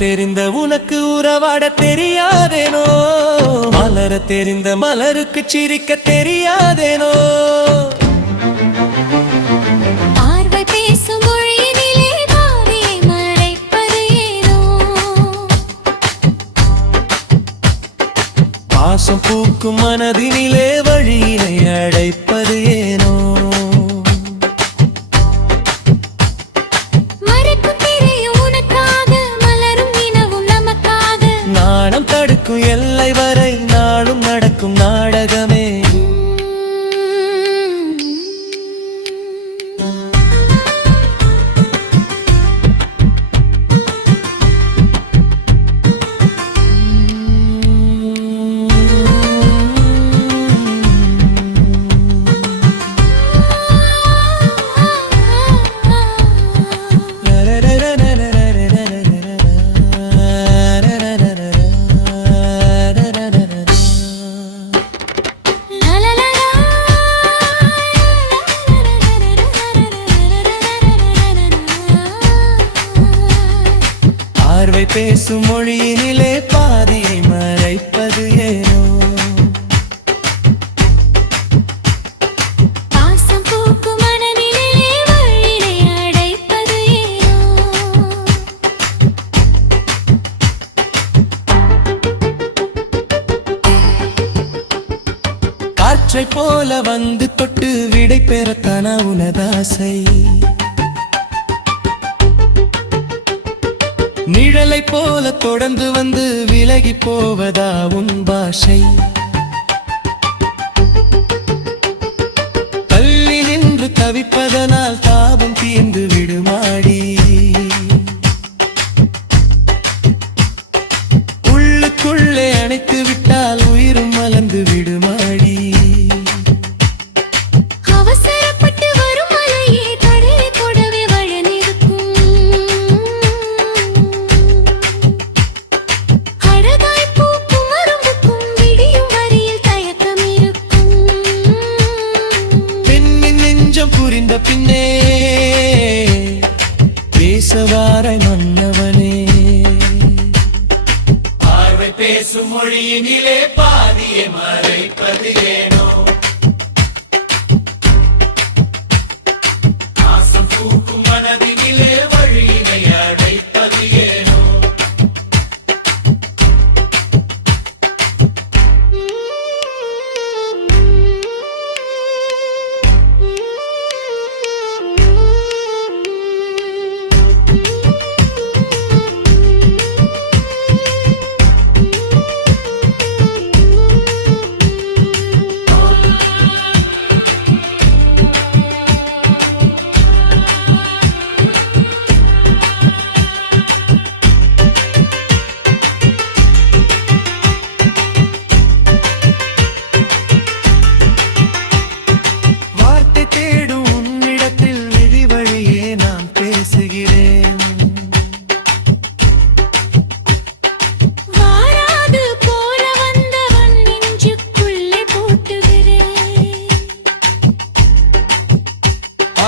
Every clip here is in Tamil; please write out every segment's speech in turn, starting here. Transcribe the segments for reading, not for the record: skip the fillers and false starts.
தெரிந்த உனக்கு உறவாட தெரியாதேனோ, மலர தெரிந்த மலருக்கு சிரிக்க தெரியாதேனோ. பார்வை பேசும் மொழியினிலே பாதியை மறைப்பது ஏனோ, பாசம் பூக்கும் மனதினிலே வழியினை அடைப்பது ஏனோ. தடுக்கும் எல்லை வரை நாளும் நடக்கும் நாடகமே. பார்வை பேசும் மொழியினிலே பாதியை மறைப்பது ஏனோ, பாசம் பூக்கும் மனதிலே வழியினை அடைப்பது ஏனோ. காற்றை போல வந்து தொட்டு விடை பெறத்தான உனதாசை, நிழலை போல தொடர்ந்து வந்து விலகி போவதா உன் பாஷை. தள்ளி நின்று தவிப்பதனால் தாபம் தீர்ந்து விடுமாடி, உள்ளுக்குள்ளே அணைத்து விட்டால் உயிரும் மலர்ந்து விடுமாடி. புரிந்த பின்னே பேசவாராய் மன்னவனே. பார்வை பேசும் மொழியினிலே பாதியை மறைப்பது ஏனோ, பாசம் பூக்கும் மனதினிலே வழியினை அடைப்பது ஏனோ.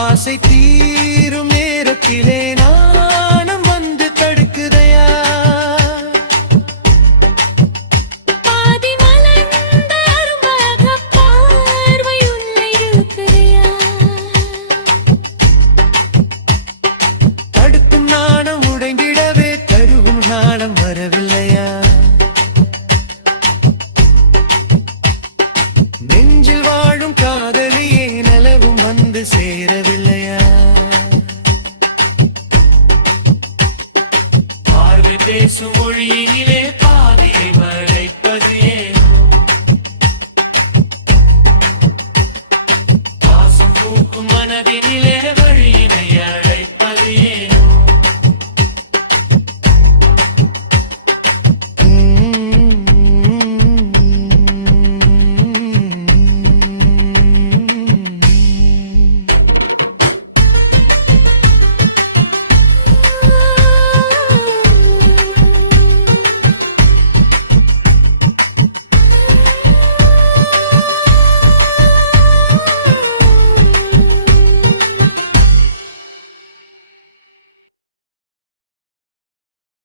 ஆசை தீரும் நேரத்திலே நாணம் வந்து தடுக்குதையா, பாதி மலர்ந்த அரும்பாக பார்வை உன்னை இழுக்குதையா. தடுக்கும் நாணம் உடைந்திடவே தருவும் நாணம் வரவில்லையா, நெஞ்சில் வாழும் காதலியே நிலவும் வந்து சேரவில்லையா. பார்வை பேசும் மொழியினிலே பாதியை மறைப்பது ஏனோ, பாசம் பூக்கும் மனதினிலே